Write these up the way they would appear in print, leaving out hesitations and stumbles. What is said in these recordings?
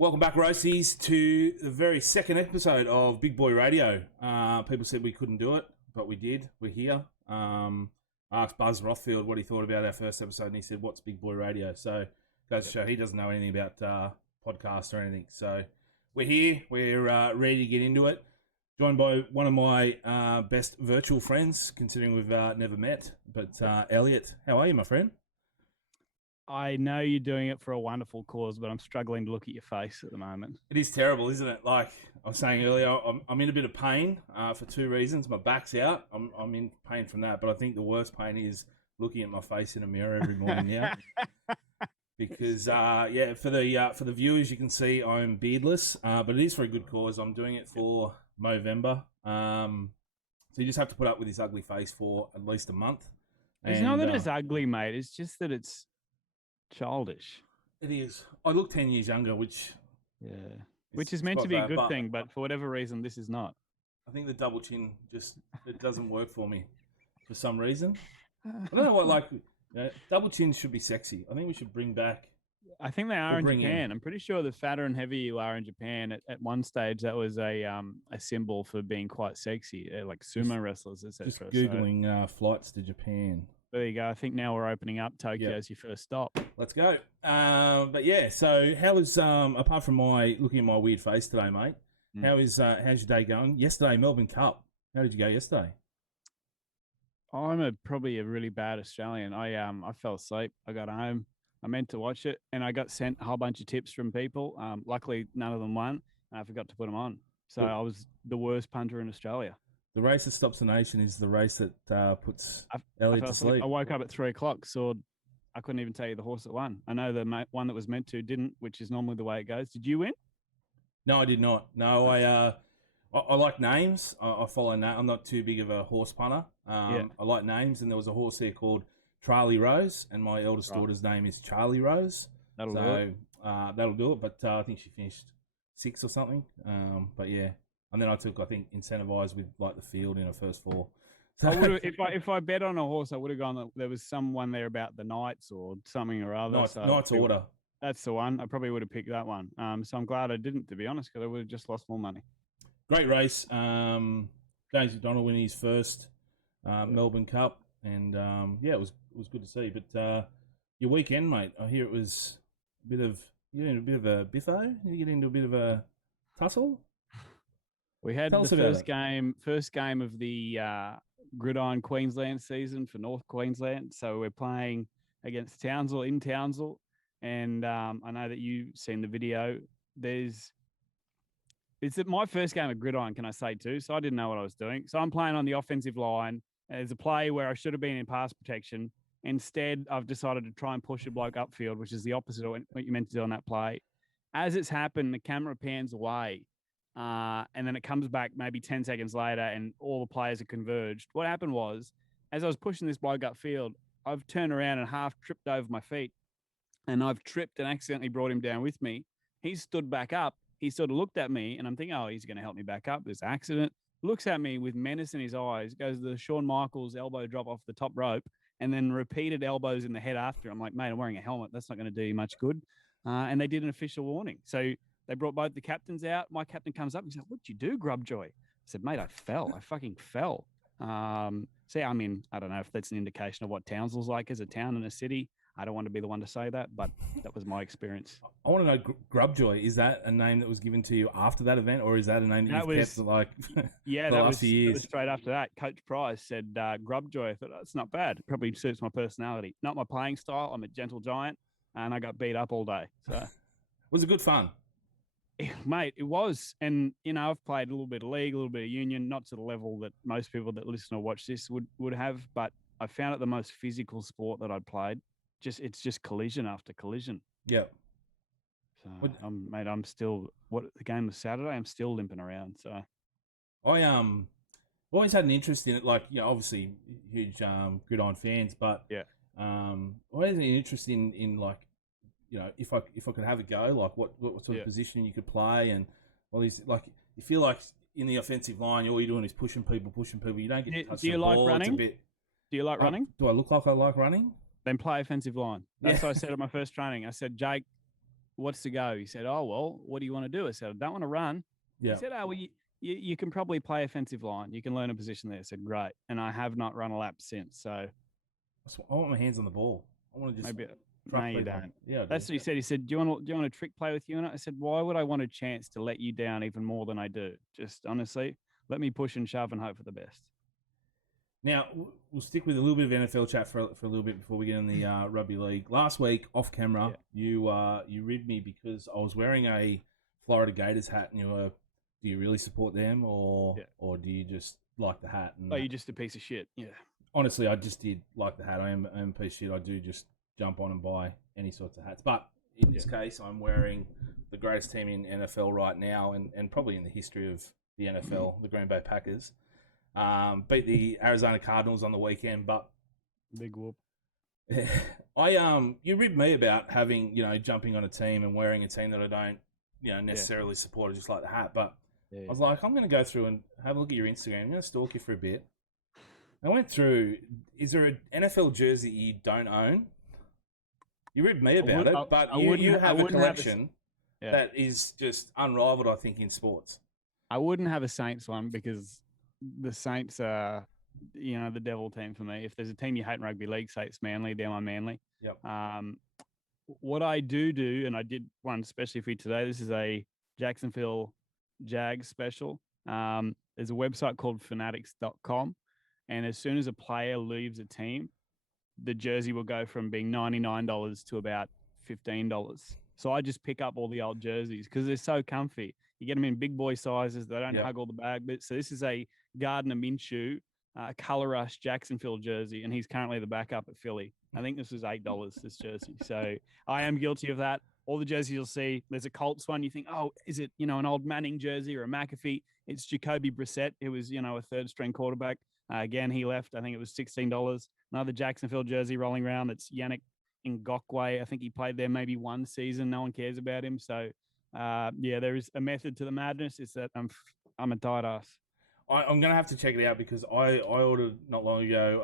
Welcome back, Roasties, to the very second episode of Big Boy Radio. People said we couldn't do it, but we did. We're here. I asked Buzz Rothfield what he thought about our first episode, and he said, "What's Big Boy Radio?" So, goes to show he doesn't know anything about podcasts or anything. So, we're here. We're ready to get into it. Joined by one of my best virtual friends, considering we've never met, but Elliott. How are you, my friend? I know you're doing it for a wonderful cause, but I'm struggling to look at your face at the moment. It is terrible, isn't it? Like I was saying earlier, I'm in a bit of pain for two reasons. My back's out. I'm in pain from that, but I think the worst pain is looking at my face in a mirror every morning now. Because for the viewers, you can see I'm beardless, but it is for a good cause. I'm doing it for Movember. So you just have to put up with this ugly face for at least a month. It's not that it's ugly, mate. It's just that it's childish. It is. I look 10 years younger, which is meant to be a good thing, but for whatever reason, this is not. I think the double chin it doesn't work for me for some reason. I don't know what double chins should be sexy. I think we should bring back. I think they are in Japan. I'm pretty sure the fatter and heavier you are in Japan, at one stage that was a symbol for being quite sexy, like sumo wrestlers, etc. Just googling flights to Japan. There you go. I think now we're opening up Tokyo as your first stop. Let's go. But yeah, so how was apart from looking at my weird face today, mate? How's your day going? Yesterday, Melbourne Cup. How did you go yesterday? I'm probably a really bad Australian. I fell asleep. I got home. I meant to watch it, and I got sent a whole bunch of tips from people. Luckily, none of them won, and I forgot to put them on. So I was the worst punter in Australia. The race that stops the nation is the race that puts Elliott to sleep. I woke up at 3 o'clock, saw I couldn't even tell you the horse that won. I know the one that was meant to didn't, which is normally the way it goes. Did you win? No, I did not. No, I like names. I follow I'm not too big of a horse punter. I like names, and there was a horse there called Charlie Rose, and my eldest daughter's name is Charlie Rose. That'll do it. But I think she finished 6th or something. But yeah. And then I took, I think, incentivized with like the field in a first 4. So if I bet on a horse, I would have gone. There was someone there about the Knights or something or other. Knights Order. That's the one. I probably would have picked that one. So I'm glad I didn't, to be honest, because I would have just lost more money. Great race. James McDonald winning his first Melbourne Cup, and it was good to see. But your weekend, mate, I hear it was a bit of a biffo. You get into a bit of a tussle. We had the first game of the Gridiron Queensland season for North Queensland. So we're playing against Townsville in Townsville. And I know that you've seen the video. It's my first game of Gridiron, can I say, too? So I didn't know what I was doing. So I'm playing on the offensive line. There's a play where I should have been in pass protection. Instead, I've decided to try and push a bloke upfield, which is the opposite of what you meant to do on that play. As it's happened, the camera pans away. And then it comes back maybe 10 seconds later and all the players are converged. What happened was, as I was pushing this bloke upfield, I've turned around and half tripped over my feet. And I've tripped and accidentally brought him down with me. He stood back up. He sort of looked at me and I'm thinking, oh, he's going to help me back up. There's an accident. Looks at me with menace in his eyes, goes to the Shawn Michaels elbow drop off the top rope, and then repeated elbows in the head after. I'm like, mate, I'm wearing a helmet. That's not going to do you much good. And they did an official warning. So they brought both the captains out. My captain comes up and says, "What'd you do, Grubjoy?" I said, "Mate, I fell. I fucking fell." I mean, I don't know if that's an indication of what Townsville's like as a town and a city. I don't want to be the one to say that, but that was my experience. I want to know, Grubjoy, is that a name that was given to you after that event, or is that a name that you've kept the last few years? That was straight after that. Coach Price said, Grubjoy. I thought, that's not bad. It probably suits my personality. Not my playing style. I'm a gentle giant, and I got beat up all day. So, was it good fun? Mate, it was. And, I've played a little bit of league, a little bit of union, not to the level that most people that listen or watch this would have, but I found it the most physical sport that I'd played. It's just collision after collision. Yeah. So, I'm still, the game was Saturday, I'm still limping around. So I always had an interest in it, obviously huge Gridiron fans, but I always had an interest in if I could have a go, what sort of position you could play, and all these, you feel like in the offensive line, all you're doing is pushing people. You don't get to touch the ball. Do you like running? Do you like running? Do I look like I like running? Then play offensive line. That's what I said at my first training. I said, Jake, what's the go? He said, oh, well, what do you want to do? I said, I don't want to run. Yeah. He said, oh, well, you can probably play offensive line. You can learn a position there. I said, great. And I have not run a lap since. So I want my hands on the ball. I want to just maybe no, you don't. Yeah, that's what he said. He said, do you want to trick play with you? And I said, why would I want a chance to let you down even more than I do? Just honestly, let me push and shove and hope for the best. Now, we'll stick with a little bit of NFL chat for a little bit before we get in the rugby league. Last week, off camera, you ribbed me because I was wearing a Florida Gators hat, and you were, do you really support them, or do you just like the hat? And, you're just a piece of shit. Yeah. Honestly, I just did like the hat. I am a piece of shit. I do just jump on and buy any sorts of hats. But in this case, I'm wearing the greatest team in NFL right now, and probably in the history of the NFL, the Green Bay Packers. Beat the Arizona Cardinals on the weekend, but big whoop. You ribbed me about having, jumping on a team and wearing a team that I don't, necessarily support. I just like the hat, but I was like, I'm going to go through and have a look at your Instagram. I'm going to stalk you for a bit. I went through. Is there an NFL jersey you don't own? You ribbed me about it, but you have a collection that is just unrivaled, I think, in sports. I wouldn't have a Saints one because the Saints are, the devil team for me. If there's a team you hate in rugby league, say it's Manly. They're my Manly. Yep. What I do, and I did one especially for you today. This is a Jacksonville Jags special. There's a website called fanatics.com. And as soon as a player leaves a team, the jersey will go from being $99 to about $15. So I just pick up all the old jerseys because they're so comfy. You get them in big boy sizes. They don't hug all the bag bits. So this is a Gardner Minshew Color Rush Jacksonville jersey, and he's currently the backup at Philly. I think this was $8, this jersey. So I am guilty of that. All the jerseys you'll see, there's a Colts one. You think, oh, is it, an old Manning jersey or a McAfee? It's Jacoby Brissett, who was, a third-string quarterback. Again, he left. I think it was $16. Another Jacksonville jersey rolling around. That's Yannick Ngakoue. I think he played there maybe one season. No one cares about him. So, there is a method to the madness. It's that I'm a tight ass. I'm going to have to check it out because I ordered not long ago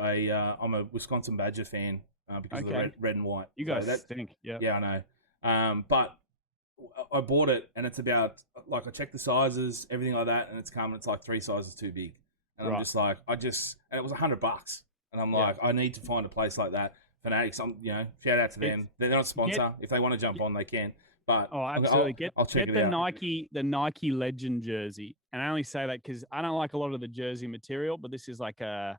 I'm a Wisconsin Badger fan because of the red and white. You guys stink. Yeah. Yeah, I know. But I bought it and it's about, I checked the sizes, everything like that, and it's like 3 sizes too big. And I'm just like, and it was $100. And I'm like, I need to find a place like that. Fanatics, shout out to them. They're not a sponsor. If they want to jump on, they can. But absolutely. I'll check get it the out. The Nike Legend jersey. And I only say that because I don't like a lot of the jersey material, but this is like that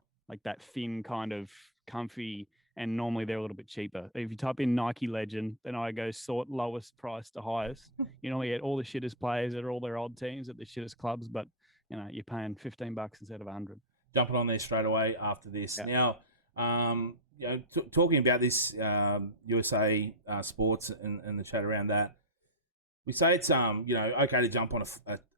thin kind of comfy, and normally they're a little bit cheaper. If you type in Nike Legend, then I go sort lowest price to highest. You normally get all the shittest players at all their old teams at the shittest clubs, but you're paying $15 instead of $100. Jumping on there straight away after this. Yeah. Now, talking about this USA sports and the chat around that, we say it's okay to jump on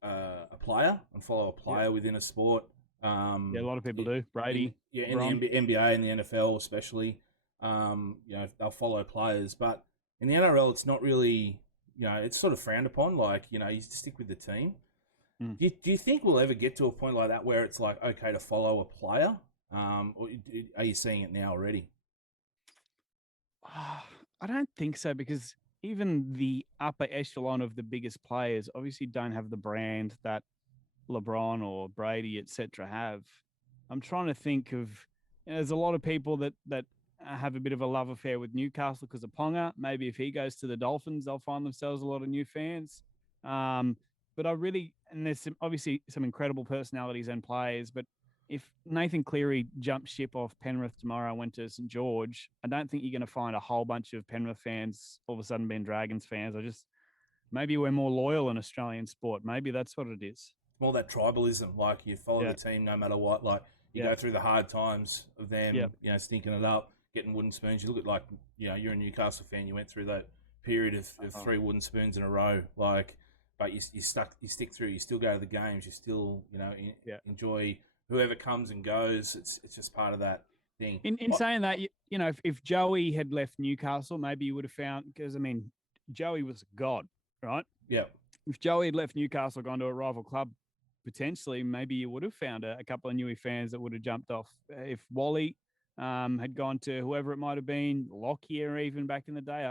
a player and follow a player within a sport. A lot of people do. Brady, in the NBA and the NFL especially, they'll follow players, but in the NRL, it's not really, it's sort of frowned upon. Like, you stick with the team. Do you think we'll ever get to a point like that where it's like okay to follow a player? Or are you seeing it now already? I don't think so, because even the upper echelon of the biggest players obviously don't have the brand that LeBron or Brady, etc. have. I'm trying to think of, there's a lot of people that have a bit of a love affair with Newcastle because of Ponga. Maybe if he goes to the Dolphins, they'll find themselves a lot of new fans. But and there's obviously some incredible personalities and players, but if Nathan Cleary jumped ship off Penrith tomorrow and went to St. George, I don't think you're going to find a whole bunch of Penrith fans all of a sudden being Dragons fans. Maybe we're more loyal in Australian sport. Maybe that's what it is. It's more that tribalism, like you follow the team no matter what. Like you go through the hard times of them, stinking it up, getting wooden spoons. You look at you're a Newcastle fan. You went through that period of 3 wooden spoons in a row, but you stick through. You still go to the games. You still enjoy whoever comes and goes. It's just part of that thing. In saying that, if Joey had left Newcastle, maybe you would have found, because Joey was god, right? Yeah. If Joey had left Newcastle, gone to a rival club, potentially, maybe you would have found a couple of Newey fans that would have jumped off. If Wally had gone to whoever it might have been, Lockyer even back in the day.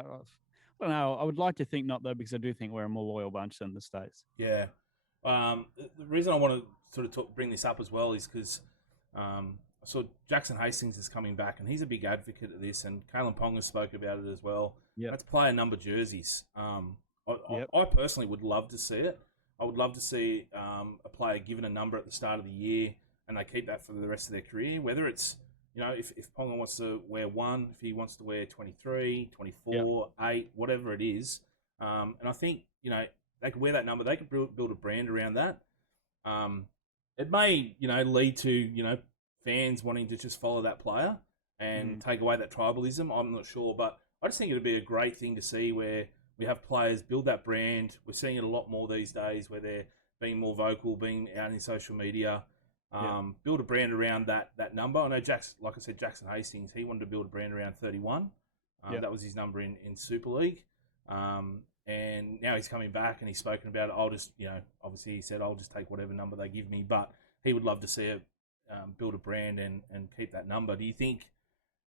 I don't know. I would like to think not, though, because I do think we're a more loyal bunch than the States. Yeah. The reason I want to sort of bring this up as well is because I saw Jackson Hastings is coming back, and he's a big advocate of this, and Kalen Ponga spoke about it as well. Yep. That's player number jerseys. Yep. I personally would love to see it. I would love to see a player given a number at the start of the year, and they keep that for the rest of their career, whether it's, if Ponga wants to wear 1, if he wants to wear 23, 24, 8, whatever it is. And I think, they could wear that number. They could build a brand around that. It may, lead to, fans wanting to just follow that player and take away that tribalism. I'm not sure, but I just think it'd be a great thing to see where we have players build that brand. We're seeing it a lot more these days where they're being more vocal, being out in social media. Build a brand around that number. I know like I said, Jackson Hastings, he wanted to build a brand around 31. That was his number in Super League. And now he's coming back and he's spoken about it. I'll just, obviously he said, I'll just take whatever number they give me, but he would love to see it build a brand and keep that number. Do you think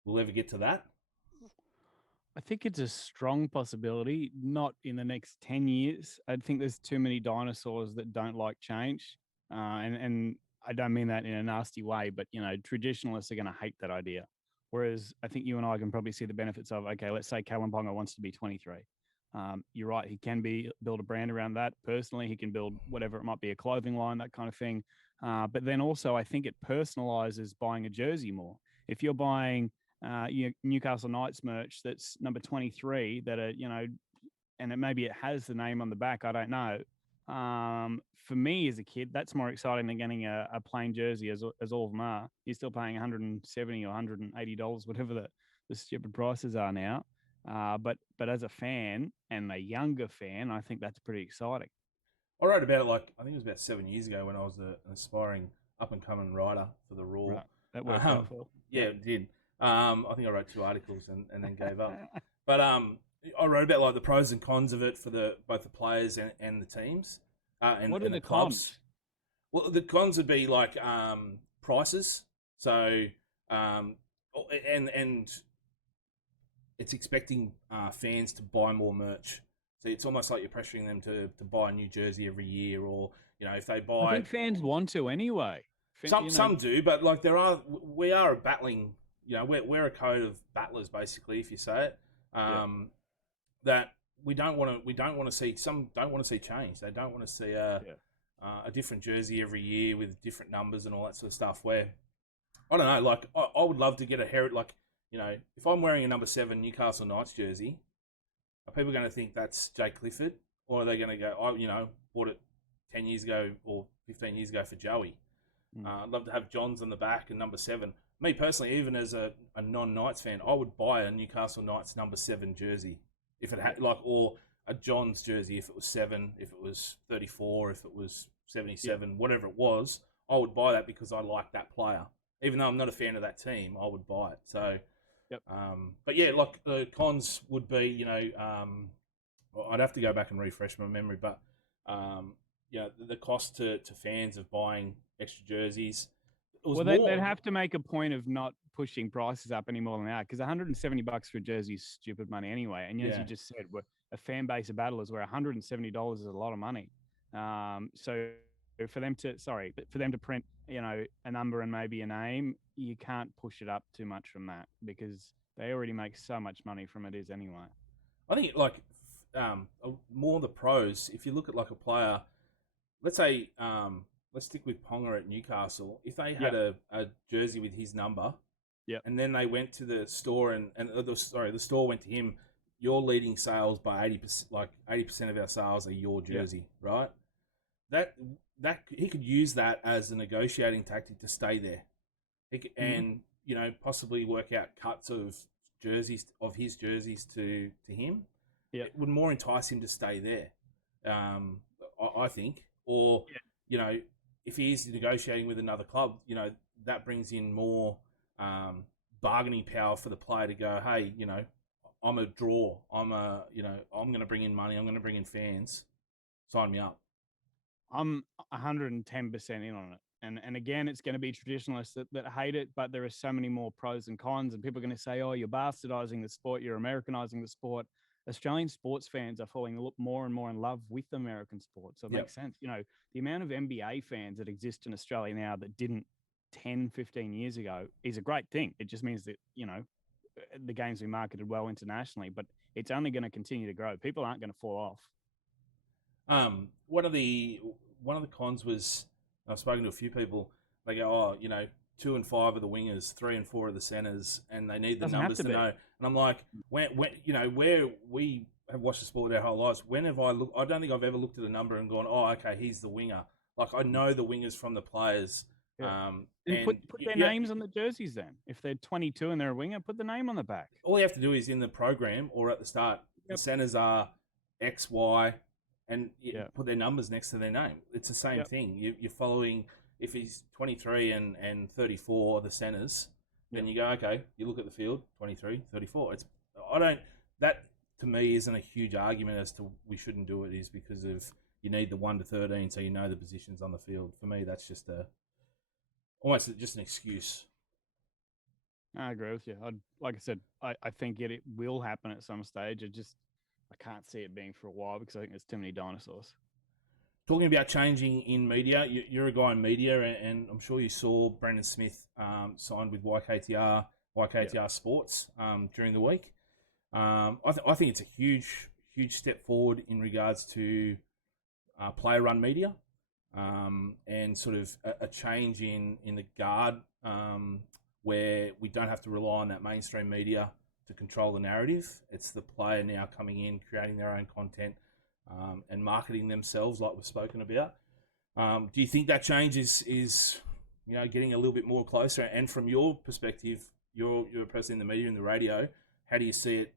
we'll ever get to that? I think it's a strong possibility, not in the next 10 years. I think there's too many dinosaurs that don't like change. And I don't mean that in a nasty way, but, traditionalists are going to hate that idea. Whereas I think you and I can probably see the benefits of, okay, let's say Kalen Ponga wants to be 23. You're right. He can build a brand around that. Personally, he can build whatever it might be, a clothing line, that kind of thing. But then also, I think it personalizes buying a jersey more. If you're buying Newcastle Knights merch that's number 23, that are, and maybe it has the name on the back, I don't know. For me as a kid, that's more exciting than getting a plain jersey, as all of them are. You're still paying $170 or $180, whatever the stupid prices are now. But as a fan and a younger fan, I think that's pretty exciting. I wrote about it I think it was about 7 years ago when I was an aspiring up-and-coming writer for the Raw. Right. That worked out for. Yeah, it did. I think I wrote 2 articles and then gave up. But I wrote about the pros and cons of it for both the players and the teams. What are the clubs. cons? Well, the cons would be prices. So and it's expecting fans to buy more merch. So it's almost like you're pressuring them to buy a new jersey every year, or if they buy. I think fans want to anyway. Some do, but we are a battling. We're a code of battlers, basically, if you say it. That we don't want to see. Some don't want to see change. They don't want to see a different jersey every year with different numbers and all that sort of stuff. Where I don't know. I would love to get a hair. If I'm wearing a number 7 Newcastle Knights jersey, are people going to think that's Jake Clifford, or are they going to go, bought it 10 years ago or 15 years ago for Joey? I'd love to have Johns on the back and number 7. Me personally, even as a non-Knights fan, I would buy a Newcastle Knights number 7 jersey if it had or a Johns jersey if it was 7, if it was 34, if it was 77, whatever it was. I would buy that because I like that player. Even though I'm not a fan of that team, I would buy it. So. Yep. But yeah, the cons would be, I'd have to go back and refresh my memory, but the cost to fans of buying extra jerseys. They'd have to make a point of not pushing prices up any more than that, because $170 for a jersey is stupid money anyway. And as you just said, we're a fan base of battlers where $170 is a lot of money. So for them to print, a number and maybe a name, you can't push it up too much from that because they already make so much money from it anyway. I think more the pros. If you look at a player, let's say let's stick with Ponga at Newcastle. If they had a jersey with his number, and then they went to the store and the store went to him, you're leading sales by 80%. 80% of our sales are your jersey, right? That he could use that as a negotiating tactic to stay there. And possibly work out cuts of his jerseys to him. It would more entice him to stay there, I think. Or if he is negotiating with another club, that brings in more bargaining power for the player to go, hey, I'm a draw. I'm going to bring in money. I'm going to bring in fans. Sign me up. I'm 110% in on it. And again, it's going to be traditionalists that hate it, but there are so many more pros and cons, and people are going to say, oh, you're bastardizing the sport, you're Americanizing the sport. Australian sports fans are falling more and more in love with American sports. So it makes sense. The amount of NBA fans that exist in Australia now that didn't 10, 15 years ago is a great thing. It just means that, the game's been marketed well internationally, but it's only going to continue to grow. People aren't going to fall off. One of the cons was, I've spoken to a few people. They go, 2 and 5 are the wingers, 3 and 4 are the centers, and they need the numbers to know. And I'm like, where we have watched the sport our whole lives. When have I looked? I don't think I've ever looked at a number and gone, oh, okay, he's the winger. Like I know the wingers from the players. Yeah. And put their names on the jerseys then. If they're 22 and they're a winger, put the name on the back. All you have to do is in the program or at the start, the centers are X, Y, and put their numbers next to their name. It's the same thing. You're following, if he's 23 and 34, the centers, then you go, okay, you look at the field, 23, 34. That to me isn't a huge argument as to we shouldn't do it, is because of you need the 1 to 13 so you know the positions on the field. For me, that's just almost just an excuse. I agree with you. Like I said, I think it will happen at some stage. I can't see it being for a while because I think there's too many dinosaurs. Talking about changing in media, you're a guy in media, and I'm sure you saw Brendan Smith signed with YKTR.Sports during the week. I think it's a huge step forward in regards to player-run media. And sort of a change in the guard where we don't have to rely on that mainstream media to control the narrative. It's the player now coming in, creating their own content and marketing themselves like we've spoken about. Do you think that change is getting a little bit more closer? And from your perspective, you're a person in the media and the radio, how do you see it,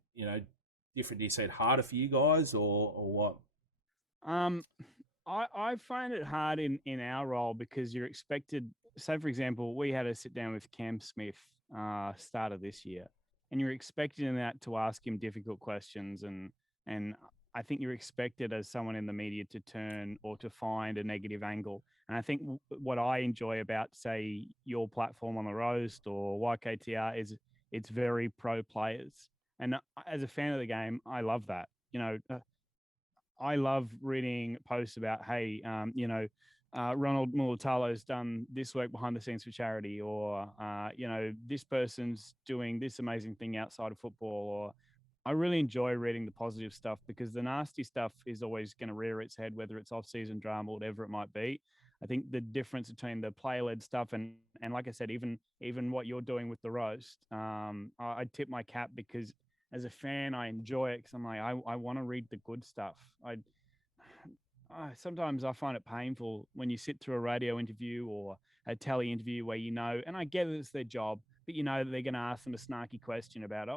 different? Do you see it harder for you guys or what? I find it hard in our role because you're expected. Say, for example, we had a sit down with Cam Smith start of this year, and you're expecting that to ask him difficult questions, and I think you're expected as someone in the media to turn or to find a negative angle. And I think what I enjoy about, say, your platform on the Roast or YKTR is it's very pro players, and as a fan of the game, I love that. I love reading posts about, hey, Ronald Mulatalo's done this work behind the scenes for charity, or, this person's doing this amazing thing outside of football. Or I really enjoy reading the positive stuff because the nasty stuff is always going to rear its head, whether it's off-season drama, whatever it might be. I think the difference between the player-led stuff and like I said, even what you're doing with the Roast, I tip my cap because as a fan, I enjoy it because I'm like, I want to read the good stuff. Sometimes I find it painful when you sit through a radio interview or a telly interview where and I get that it's their job, but that they're going to ask them a snarky question about,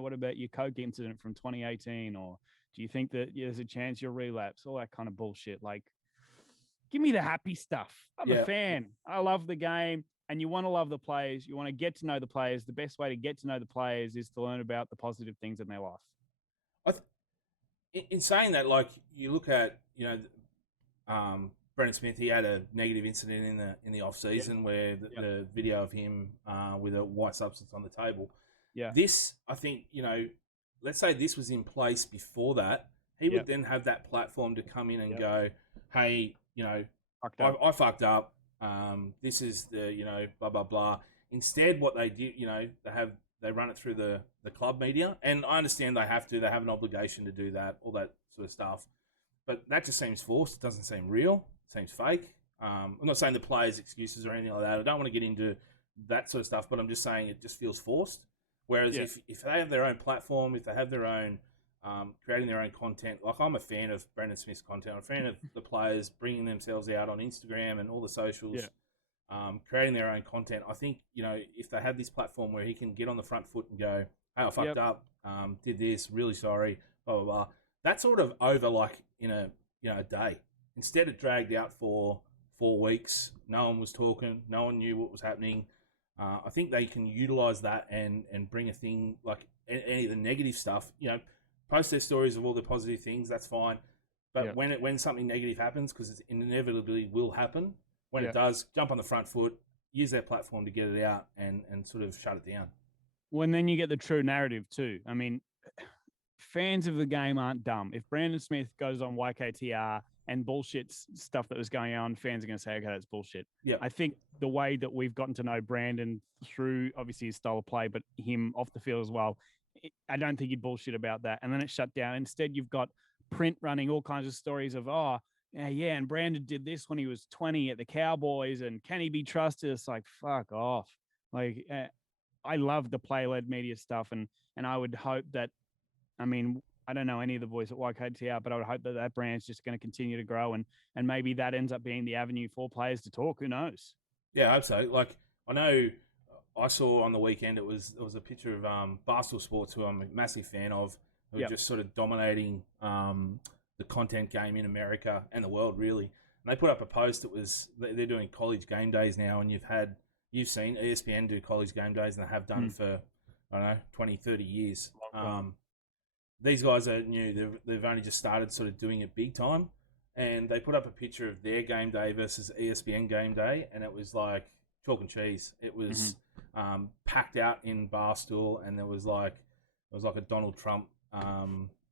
what about your Coke incident from 2018? Or do you think that there's a chance you'll relapse? All that kind of bullshit. Like, give me the happy stuff. I'm a fan. I love the game. And you want to love the players. You want to get to know the players. The best way to get to know the players is to learn about the positive things in their life. In saying that, like you look at, Brendan Smith, he had a negative incident in the off season where the video of him with a white substance on the table. Yeah. This, I think, let's say this was in place before that, he would then have that platform to come in and go, hey, I fucked up. This is the, blah, blah, blah. Instead, what they do, they run it through the club media. And I understand they have an obligation to do that, all that sort of stuff. But that just seems forced. It doesn't seem real. It seems fake. I'm not saying the players' excuses or anything like that. I don't want to get into that sort of stuff, but I'm just saying it just feels forced. Whereas if they have their own platform, if they have their own, creating their own content, like I'm a fan of Brendan Smith's content. I'm a fan of the players bringing themselves out on Instagram and all the socials, creating their own content. I think, if they have this platform where he can get on the front foot and go, hey, I fucked up, did this, really sorry, blah, blah, blah. That's sort of over like in a day. Instead it dragged out for 4 weeks. No one was talking. No one knew what was happening. I think they can utilize that and bring a thing like any of the negative stuff, post their stories of all the positive things. That's fine. But when something negative happens, because it inevitably will happen, when it does, jump on the front foot, use their platform to get it out and sort of shut it down. When then you get the true narrative too. I mean, fans of the game aren't dumb. If Brandon Smith goes on YKTR and bullshits stuff that was going on, fans are going to say, okay, that's bullshit. Yeah. I think the way that we've gotten to know Brandon through obviously his style of play, but him off the field as well, I don't think he'd bullshit about that. And then it shut down. Instead, you've got print running all kinds of stories of, yeah, and Brandon did this when he was 20 at the Cowboys, and can he be trusted? It's like, fuck off. Like, I love the play-led media stuff, and I would hope that, I mean, I don't know any of the boys at YKTR, but I would hope that that brand's just going to continue to grow, and maybe that ends up being the avenue for players to talk. Who knows? Yeah, I hope so. Like, I know I saw on the weekend it was a picture of Barstool Sports, who I'm a massive fan of, who are just sort of dominating the content game in America and the world, really. And they put up a post that was, they're doing college game days now, and you've seen ESPN do college game days, and they have done for, I don't know, 20, 30 years. These guys are new. They've only just started sort of doing it big time. And they put up a picture of their game day versus ESPN game day, and it was like chalk and cheese. It was packed out in Barstool, and there was like a Donald Trump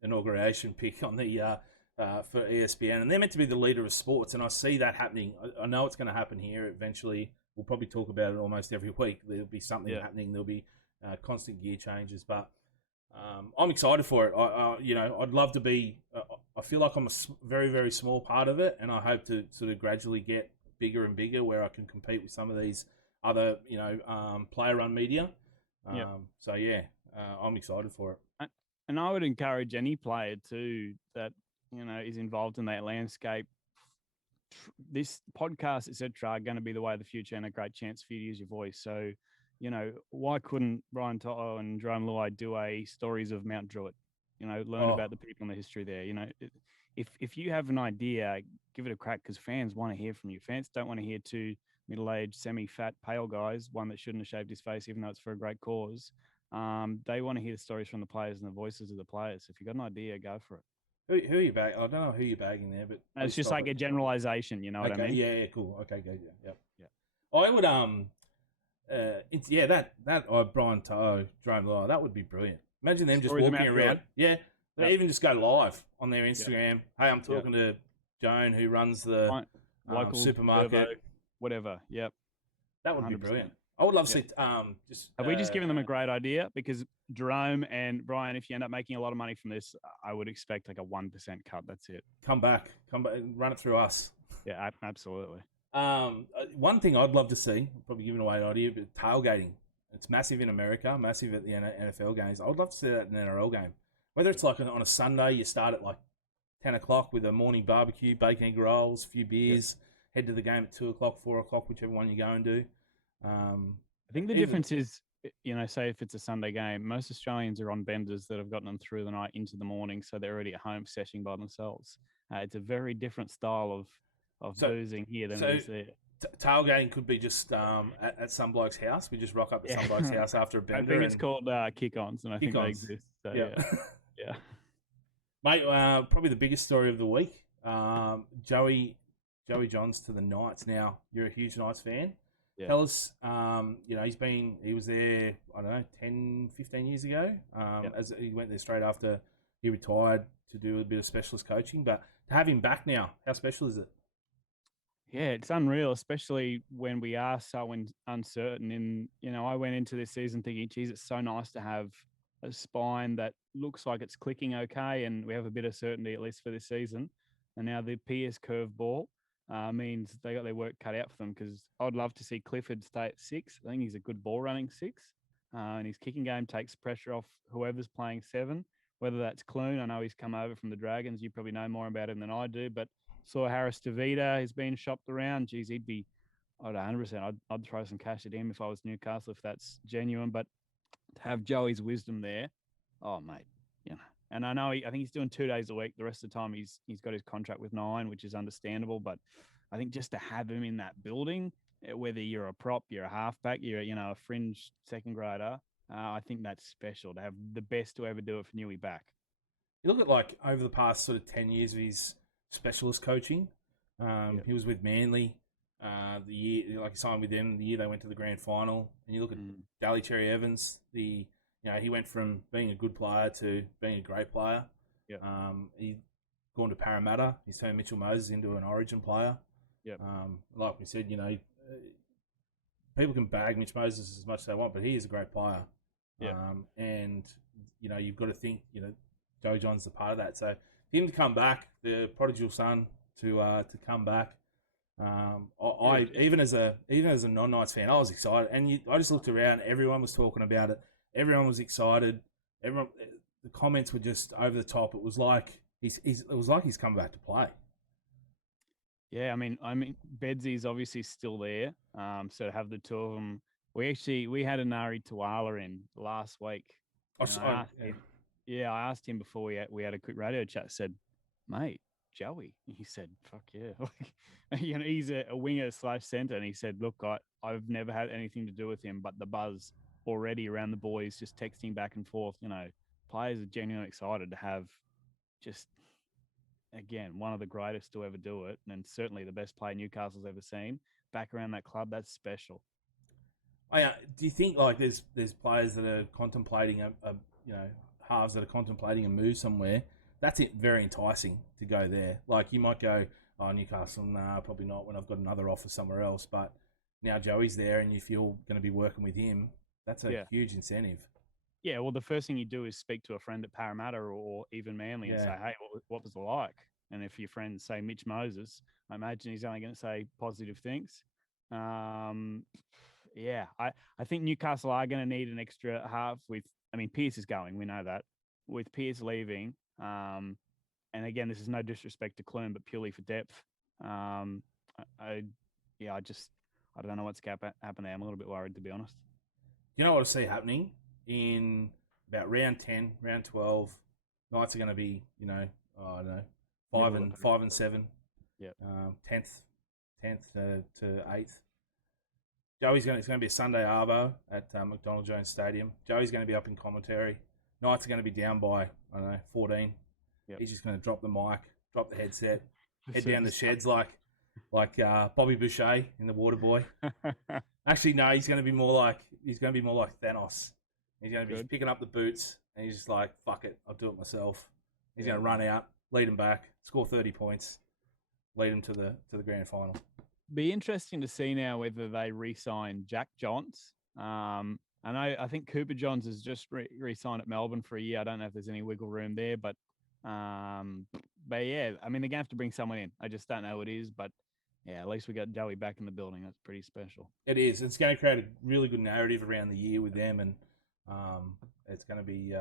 inauguration pic on the for ESPN, and they're meant to be the leader of sports, and I see that happening. I know it's going to happen here eventually. We'll probably talk about it almost every week. There'll be something happening. There'll be constant gear changes, but I'm excited for it. I'd love to be. I feel like I'm a very, very small part of it, and I hope to sort of gradually get bigger and bigger, where I can compete with some of these other, player-run media. So yeah, I'm excited for it. And I would encourage any player too that is involved in that landscape. This podcast, etc., are going to be the way of the future, and a great chance for you to use your voice. So, why couldn't Brian Toto and Jerome Luai do a stories of Mount Druitt? Learn about the people and the history there. If you have an idea, give it a crack, because fans want to hear from you. Fans don't want to hear two middle-aged, semi-fat, pale guys, one that shouldn't have shaved his face, even though it's for a great cause. They want to hear the stories from the players and the voices of the players. If you've got an idea, go for it. Who are you bagging? I don't know who you're bagging there, but it's just like a generalization. You know what I mean? Yeah, cool. Okay, good. Yeah. I would that Brian Toto, Jerome Luai, that would be brilliant. Imagine them just walking around. Yeah, they even just go live on their Instagram. Hey, I'm talking to Joan, who runs the local supermarket, Turbo, whatever. Yep, that would 100%. Be brilliant. I would love to see. Have we just given them a great idea? Because Jerome and Brian, if you end up making a lot of money from this, I would expect like a 1% cut. That's it. Come back, run it through us. Yeah, absolutely. One thing I'd love to see, probably giving away an idea, but tailgating. It's massive in America, massive at the NFL games. I would love to see that in an NRL game. Whether it's like on a Sunday, you start at like 10 o'clock with a morning barbecue, bacon, egg rolls, a few beers, head to the game at 2 o'clock, 4 o'clock, whichever one you go and do. I think the difference is, say if it's a Sunday game, most Australians are on benders that have gotten them through the night into the morning, so they're already at home sessioning by themselves. It's a very different style of boozing here than it is there. Tailgating could be just at some bloke's house. We just rock up at some bloke's house after a bender. I think it's called kick-ons, and I think they exist. So, yeah. Mate, probably the biggest story of the week. Joey Johns to the Knights. Now, you're a huge Knights fan. Yeah. Tell us, he was there, I don't know, 10, 15 years ago, as he went there straight after he retired to do a bit of specialist coaching. But to have him back now, how special is it? Yeah, it's unreal, especially when we are so uncertain. And, I went into this season thinking, geez, it's so nice to have a spine that looks like it's clicking okay, and we have a bit of certainty, at least for this season. And now the PS curveball means they got their work cut out for them, because I'd love to see Clifford stay at 6. I think he's a good ball running 6, and his kicking game takes pressure off whoever's playing 7, whether that's Clune. I know he's come over from the Dragons. You probably know more about him than I do, but saw Harris DeVita has been shopped around. Geez, he'd be, 100%. I'd throw some cash at him if I was Newcastle, if that's genuine. But to have Joey's wisdom there, oh mate, And I know I think he's doing 2 days a week. The rest of the time he's got his contract with 9, which is understandable. But I think just to have him in that building, whether you're a prop, you're a halfback, you're a fringe second grader, I think that's special to have the best to ever do it for Newey back. You look at like over the past sort of 10 years of his specialist coaching. He was with Manly the year, like he signed with them the year they went to the grand final. And you look at Daly Cherry Evans, the he went from being a good player to being a great player. Yep. He gone to Parramatta. He's turned Mitchell Moses into an Origin player. Yep. Like we said, people can bag Mitch Moses as much as they want, but he is a great player. Yep. And you've got to think, Joey John's a part of that. So for him to come back, the prodigal son to come back. Even as a non-Knights fan, I was excited, and I just looked around. Everyone was talking about it. Everyone was excited. The comments were just over the top. It was like he's come back to play. Yeah, I mean, Bedsy's obviously still there. So to have the two of them, we had Anari Tuala in last week. I asked him before we had a quick radio chat. I said, mate, Joey. He said, fuck yeah. He's a winger / centre. And he said, look, I've never had anything to do with him, but the buzz already around the boys, just texting back and forth, players are genuinely excited to have just, again, one of the greatest to ever do it. And certainly the best player Newcastle's ever seen back around that club. That's special. Do you think like there's players that are contemplating halves that are contemplating a move somewhere? That's very enticing to go there. Like you might go, oh, Newcastle, nah, probably not when I've got another offer somewhere else. But now Joey's there and if you're going to be working with him, that's a huge incentive. Yeah, well, the first thing you do is speak to a friend at Parramatta or even Manly and say, hey, what was it like? And if your friends say Mitch Moses, I imagine he's only going to say positive things. I think Newcastle are going to need an extra half Pearce is going, we know that. With Pearce leaving, and again, this is no disrespect to Clune, but purely for depth. I don't know what's going to happen there. I'm a little bit worried, to be honest. You know what I see happening in about round 10, round 12? Knights are going to be, I don't know, 5 and 7. Yep. 10th to 8th. It's going to be a Sunday arvo at McDonald Jones Stadium. Joey's going to be up in commentary. Knights are going to be down by, 14. Yep. He's just going to drop the mic, drop the headset, head down the sheds like Bobby Boucher in The Waterboy. Actually, no, he's going to be more like Thanos. He's going to be picking up the boots and he's just like, fuck it, I'll do it myself. He's going to run out, lead him back, score 30 points, lead him to the grand final. Be interesting to see now whether they re-sign Jack Johns. I think Cooper Johns has just re-signed at Melbourne for a year. I don't know if there's any wiggle room there, but yeah, they're going to have to bring someone in. I just don't know who it is, but yeah, at least we got Joey back in the building. That's pretty special. It is. It's going to create a really good narrative around the year with them, and it's going to be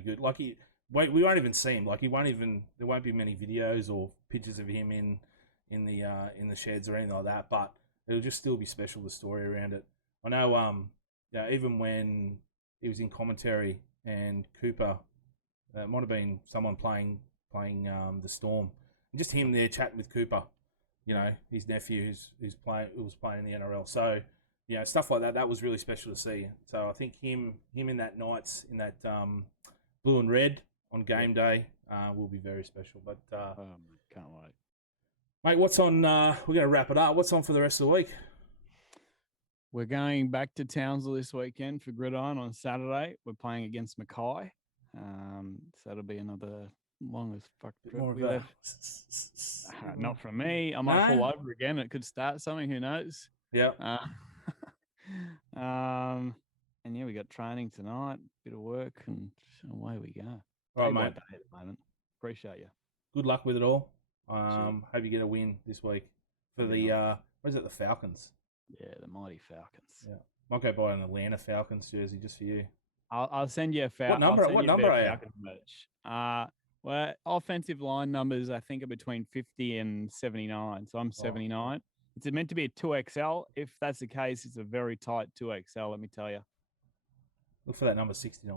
good. Like we won't even see him. Like there won't be many videos or pictures of him in the sheds or anything like that. But it'll just still be special, the story around it. I know. Even when he was in commentary and Cooper, it might have been someone playing the Storm, and just him there chatting with Cooper. His nephew who was playing in the NRL. So, stuff like that was really special to see. So I think him in that Knights in that blue and red on game day will be very special. But can't wait, mate. What's on? We're going to wrap it up. What's on for the rest of the week? We're going back to Townsville this weekend for Gridiron on Saturday. We're playing against Mackay. So that'll be another long as fuck trip. Not from me. I might fall over again. It could start something. Who knows? Yeah. And yeah, we got training tonight. Bit of work, and away we go. All right, mate. At the moment. Appreciate you. Good luck with it all. Hope you get a win this week for the what is it? The Falcons. Yeah, the mighty Falcons. Yeah, might go buy an Atlanta Falcons jersey just for you. I'll send you a Falcons. What number are you? Merch. Well, offensive line numbers I think are between 50 and 79. So I'm 79. It's meant to be a 2XL. If that's the case, it's a very tight 2XL. Let me tell you. Look for that number 69.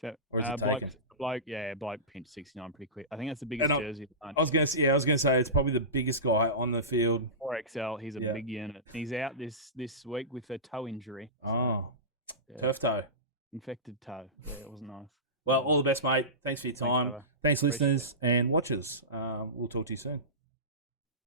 So, or is it taken? Bloke pinched 69 pretty quick. I think that's the biggest jersey. I was going to say it's probably the biggest guy on the field. 4XL. He's a big unit. He's out this week with a toe injury. Turf toe. Infected toe. Yeah, it wasn't nice. Well, all the best, mate. Thanks for your time. Thanks listeners and watchers. We'll talk to you soon.